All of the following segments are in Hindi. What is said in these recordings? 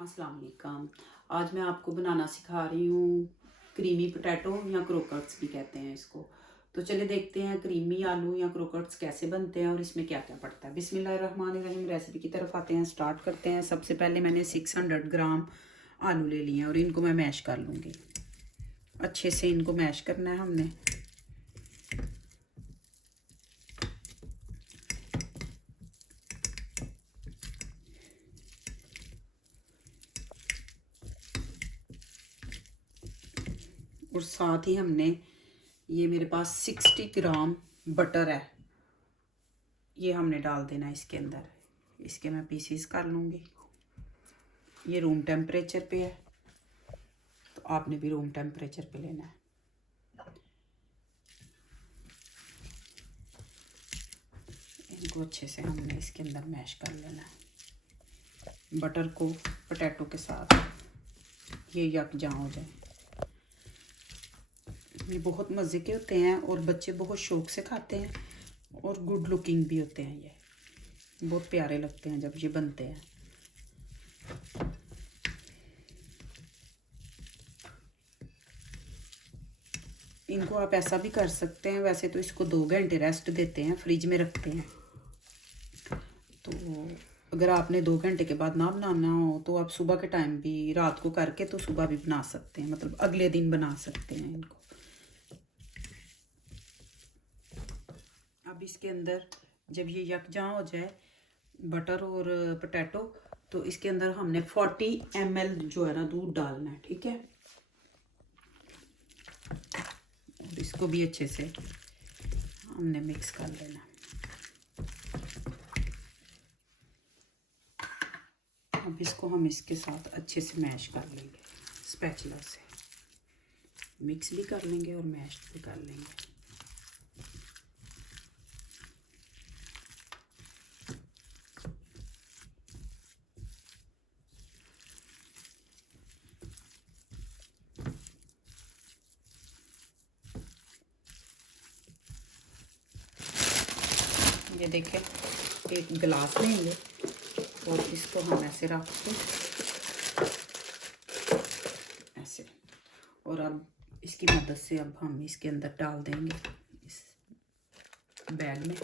अस्सलाम वालेकुम। आज मैं आपको बनाना सिखा रही हूँ क्रीमी पोटैटो या क्रोकट्स भी कहते हैं इसको। तो चलिए देखते हैं क्रीमी आलू या क्रोकट्स कैसे बनते हैं और इसमें क्या क्या पड़ता है। बिस्मिल्लाहिर्रहमानिर्रहीम। रेसिपी की तरफ आते हैं, स्टार्ट करते हैं। सबसे पहले मैंने 600 ग्राम आलू ले लिए हैं और इनको मैं मैश कर लूँगी। अच्छे से इनको मैश करना है हमने। और साथ ही हमने ये मेरे पास 60 ग्राम बटर है, ये हमने डाल देना है इसके अंदर। इसके मैं पीसीस कर लूँगी। ये रूम टेम्परेचर पे है, तो आपने भी रूम टेम्परेचर पे लेना है। इनको अच्छे से हमने इसके अंदर मैश कर लेना है, बटर को पोटैटो के साथ ये यकजान हो जाए। ये बहुत मज़े के होते हैं और बच्चे बहुत शौक से खाते हैं और गुड लुकिंग भी होते हैं। ये बहुत प्यारे लगते हैं जब ये बनते हैं। इनको आप ऐसा भी कर सकते हैं, वैसे तो इसको 2 घंटे रेस्ट देते हैं, फ्रिज में रखते हैं। तो अगर आपने 2 घंटे के बाद ना बनाना हो तो आप सुबह के टाइम भी, रात को करके तो सुबह भी बना सकते हैं, मतलब अगले दिन बना सकते हैं इनको। अब इसके अंदर जब ये यकजान हो जाए बटर और पोटैटो, तो इसके अंदर हमने 40 ml जो है ना दूध डालना है, ठीक है। और इसको भी अच्छे से हमने मिक्स कर लेना। अब इसको हम इसके साथ अच्छे से मैश कर लेंगे, स्पैचुला से मिक्स भी कर लेंगे और मैश भी कर लेंगे। ये देखें, एक गिलास लेंगे और इसको हम ऐसे रख के ऐसे, और अब इसकी मदद से अब हम इसके अंदर डाल देंगे इस बैग में।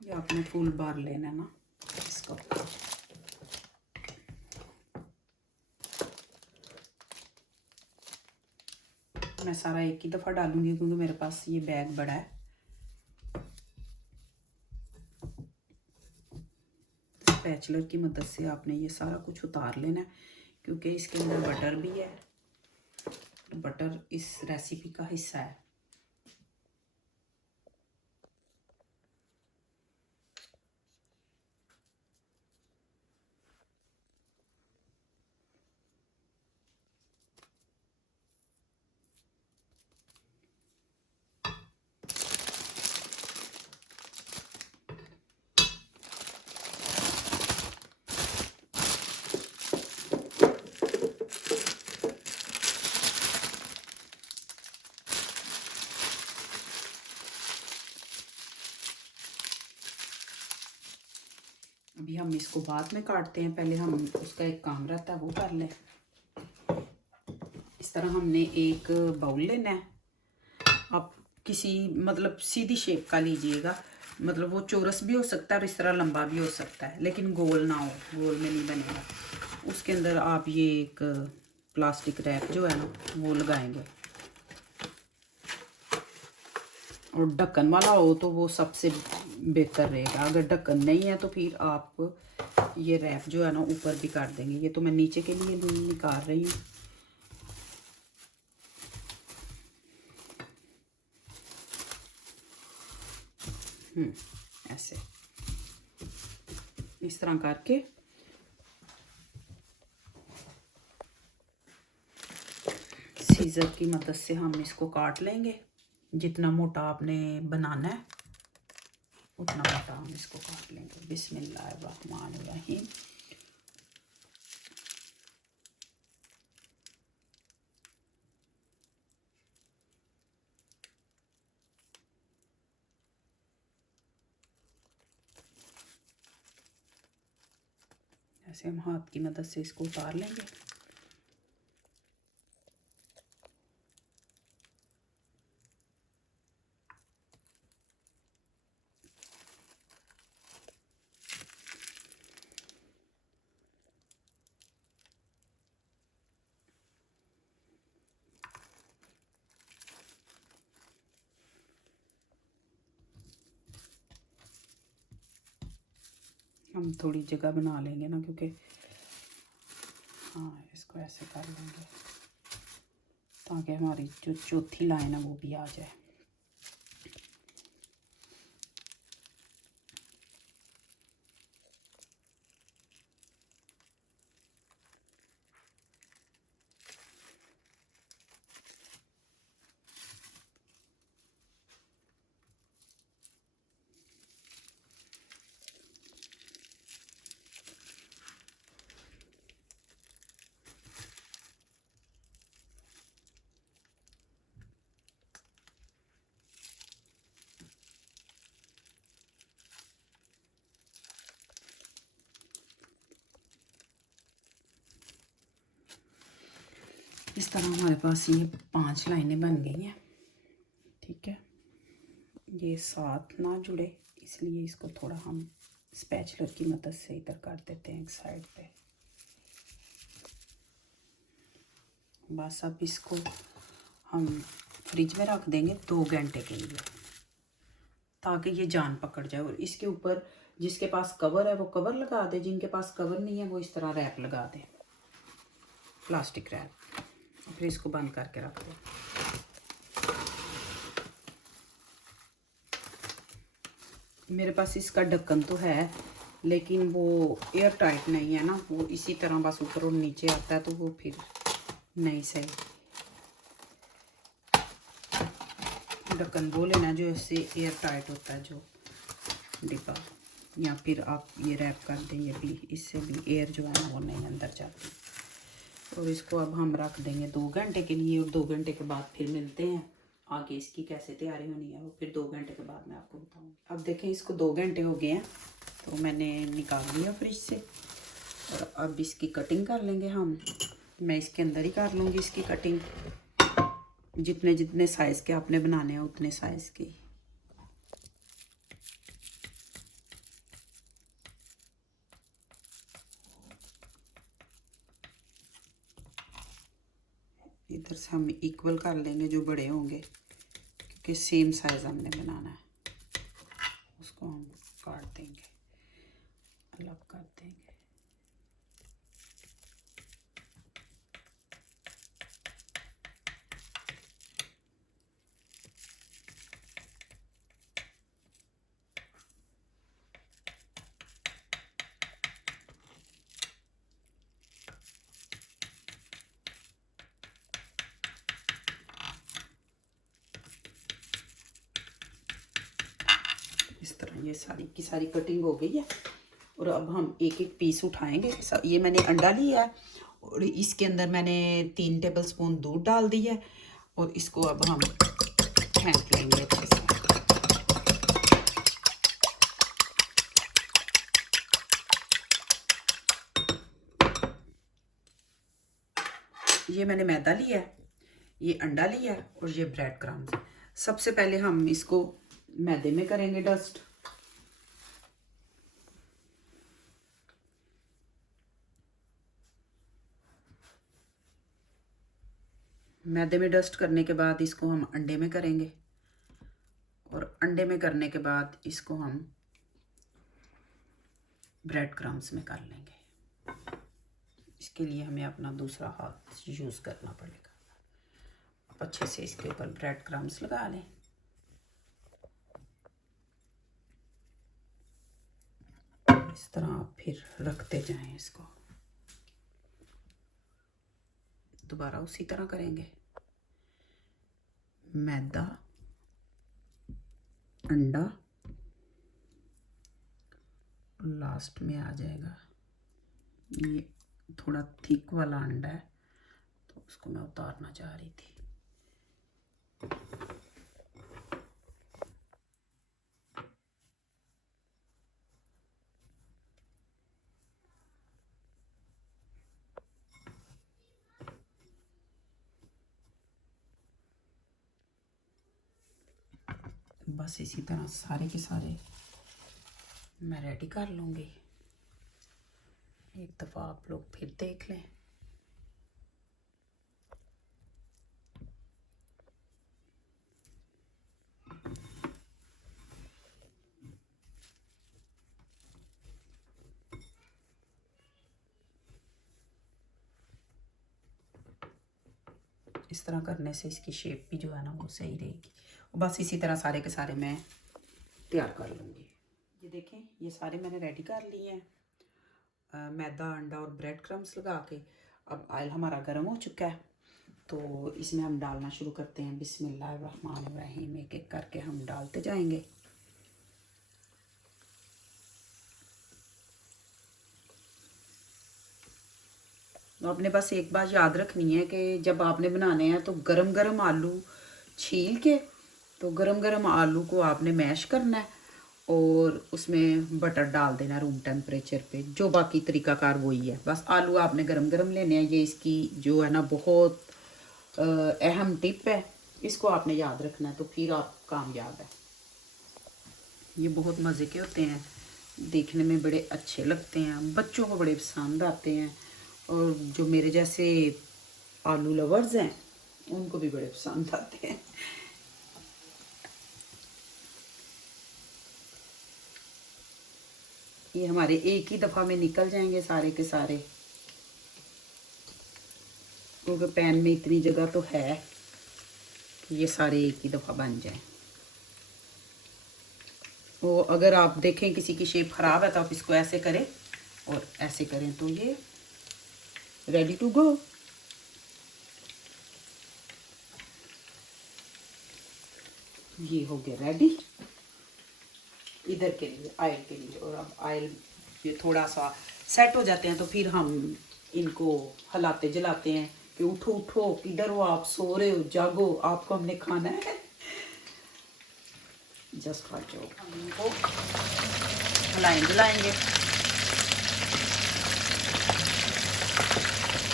ये आपने फुल बार लेना ना इसको। मैं सारा एक ही दफ़ा डालूंगी क्योंकि मेरे पास ये बैग बड़ा है। स्पैचुलर की मदद से आपने ये सारा कुछ उतार लेना है क्योंकि इसके अंदर बटर भी है। बटर इस रेसिपी का हिस्सा है। अभी हम इसको बाद में काटते हैं, पहले हम उसका एक काम रहता है वो कर लें। इस तरह हमने एक बाउल लेना है। आप किसी मतलब सीधी शेप का लीजिएगा, मतलब वो चौरस भी हो सकता है और इस तरह लंबा भी हो सकता है, लेकिन गोल ना हो, गोल में नहीं बनेगा। उसके अंदर आप ये एक प्लास्टिक रैप जो है ना वो लगाएंगे, और ढक्कन वाला हो तो वो सबसे बेहतर रहेगा। अगर ढक्कन नहीं है तो फिर आप ये रैप जो है ना ऊपर भी कर देंगे। ये तो मैं नीचे के लिए निकाल रही हूँ। ऐसे इस तरह करके सीजर की मदद से हम इसको काट लेंगे जितना मोटा आपने बनाना है। उतना मोटा हम इसको काट लेंगे। बिस्मिल्लाहिर्रहमानिर्रहीम। ऐसे हम हाथ की मदद से इसको उतार लेंगे। हम थोड़ी जगह बना लेंगे ना, क्योंकि हाँ इसको ऐसे कर लेंगे ताकि हमारी जो चौथी लाइन है वो भी आ जाए। इस तरह हमारे पास ये 5 लाइनें बन गई हैं। ठीक है, ये साथ ना जुड़े इसलिए इसको थोड़ा हम स्पैचुलर की मदद से इधर कर देते हैं एक साइड पे। बस अब इसको हम फ्रिज में रख देंगे 2 घंटे के लिए, ताकि ये जान पकड़ जाए। और इसके ऊपर जिसके पास कवर है वो कवर लगा दे, जिनके पास कवर नहीं है वो इस तरह रैप लगा दे, प्लास्टिक रैप। फिर इसको बंद करके रख दो। मेरे पास इसका ढक्कन तो है लेकिन वो एयर टाइट नहीं है ना, वो इसी तरह बस ऊपर और नीचे आता है, तो वो फिर नहीं सही। ढक्कन वो लेना जो इससे एयर टाइट होता है जो डिब्बा, या फिर आप ये रैप कर दें, ये भी इससे भी एयर जो है ना वो नहीं अंदर जाती। और इसको अब हम रख देंगे 2 घंटे के लिए, और 2 घंटे के बाद फिर मिलते हैं। आगे इसकी कैसे तैयारी होनी है वो फिर 2 घंटे के बाद मैं आपको बताऊँगी। अब देखें इसको 2 घंटे हो गए हैं, तो मैंने निकाल लिया फ्रिज से। और अब इसकी कटिंग कर लेंगे हम। मैं इसके अंदर ही कर लूँगी इसकी कटिंग, जितने जितने साइज़ के आपने बनाने हैं उतने साइज़ के। इधर से हम इक्वल कर लेंगे जो बड़े होंगे, क्योंकि सेम साइज़ हमने बनाना है। उसको हम काट देंगे, अलग कर देंगे। इस तरह ये सारी की सारी कटिंग हो गई है। और अब हम एक एक पीस उठाएंगे। ये मैंने अंडा लिया है और इसके अंदर मैंने 3 टेबलस्पून दूध डाल दी है, और इसको अब हम फेंट लेंगे अच्छे से। ये मैंने मैदा लिया है, ये अंडा लिया है और ये ब्रेड क्रम्स। सबसे पहले हम इसको मैदे में करेंगे डस्ट। मैदे में डस्ट करने के बाद इसको हम अंडे में करेंगे, और अंडे में करने के बाद इसको हम ब्रेड क्रम्स में कर लेंगे। इसके लिए हमें अपना दूसरा हाथ यूज़ करना पड़ेगा। आप अच्छे से इसके ऊपर ब्रेड क्रम्स लगा लें। इस तरह आप फिर रखते जाएं इसको। दोबारा उसी तरह करेंगे। मैदा, अंडा, लास्ट में आ जाएगा। ये थोड़ा थिक वाला अंडा है तो उसको मैं उतारना चाह रही थी। बस इसी तरह सारे के सारे मैं रेडी कर लूँगी। एक दफ़ा आप लोग फिर देख लें। इस तरह करने से इसकी शेप भी जो है ना वो सही रहेगी। बस इसी तरह सारे के सारे मैं तैयार कर लूँगी। ये देखें, ये सारे मैंने रेडी कर लिए हैं मैदा, अंडा और ब्रेड क्रम्स लगा के। अब ऑयल हमारा गर्म हो चुका है तो इसमें हम डालना शुरू करते हैं। बिस्मिल्लाहिर्रहमानिर्रहीम। एक एक करके हम डालते जाएंगे। तो आपने बस एक बात याद रखनी है कि जब आपने बनाने हैं तो गरम गरम आलू छील के तो गरम गरम आलू को आपने मैश करना है और उसमें बटर डाल देना रूम टेम्परेचर पे। जो बाकी तरीकाकार वही है, बस आलू आपने गरम गरम लेने हैं। ये इसकी जो है ना बहुत अहम टिप है, इसको आपने याद रखना है तो फिर आप कामयाब है। ये बहुत मज़े के होते हैं, देखने में बड़े अच्छे लगते हैं, बच्चों को बड़े पसंद आते हैं और जो मेरे जैसे आलू लवर्स हैं उनको भी बड़े पसंद आते हैं। ये हमारे एक ही दफ़ा में निकल जाएंगे सारे के सारे, क्योंकि पैन में इतनी जगह तो है कि ये सारे एक ही दफ़ा बन जाएं। वो अगर आप देखें किसी की शेप ख़राब है तो आप इसको ऐसे करें और ऐसे करें तो ये रेडी टू गो। ये हो गया रेडी इधर के लिए, ऑयल के लिए। और अब ऑयल ये थोड़ा सा सेट हो जाते हैं तो फिर हम इनको हिलाते जलाते हैं कि उठो उठो, किधर हो आप, सो रहे हो, जागो, आपको हमने खाना है। Just watch. हम इनको हिलाएं जलाएंगे।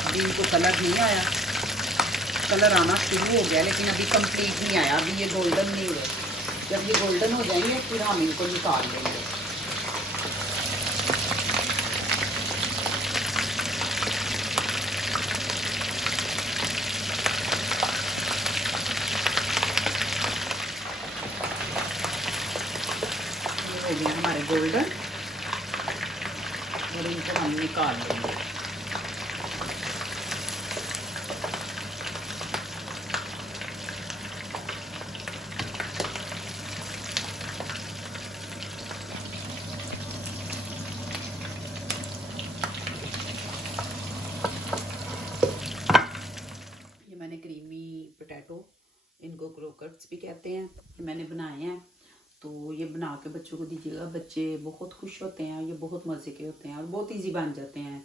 अभी इनको कलर नहीं आया, कलर आना शुरू हो गया लेकिन अभी कंप्लीट नहीं आया, अभी ये गोल्डन नहीं हुए। जब ये गोल्डन हो जाएंगे फिर हम इनको निकाल लेंगे। ये हो गए हमारे गोल्डन और इनको हम निकाल लेंगे। मैंने क्रीमी पोटैटो, इनको क्रोकट्स भी कहते हैं, मैंने बनाए हैं। तो ये बना के बच्चों को दीजिएगा, बच्चे बहुत खुश होते हैं। ये बहुत मज़े के होते हैं और बहुत इजी बन जाते हैं।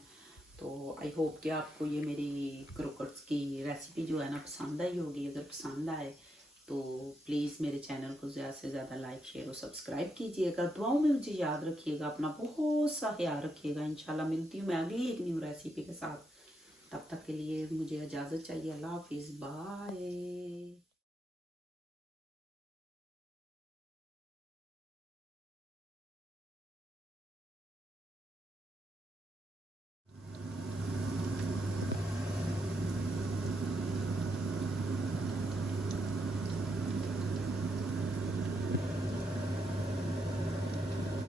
तो आई होप कि आपको ये मेरी क्रोकट्स की रेसिपी जो है ना पसंद आई होगी। अगर पसंद आए तो प्लीज़ मेरे चैनल को ज़्यादा से ज़्यादा लाइक शेयर और सब्सक्राइब कीजिएगा। दुआओं में मुझे याद रखिएगा, अपना बहुत सा ख्याल रखिएगा। इंशाल्लाह मिलती हूँ मैं अगली एक न्यू रेसिपी के साथ। तब तक के लिए मुझे इजाज़त चाहिए। अल्लाह हाफिज़, बाय।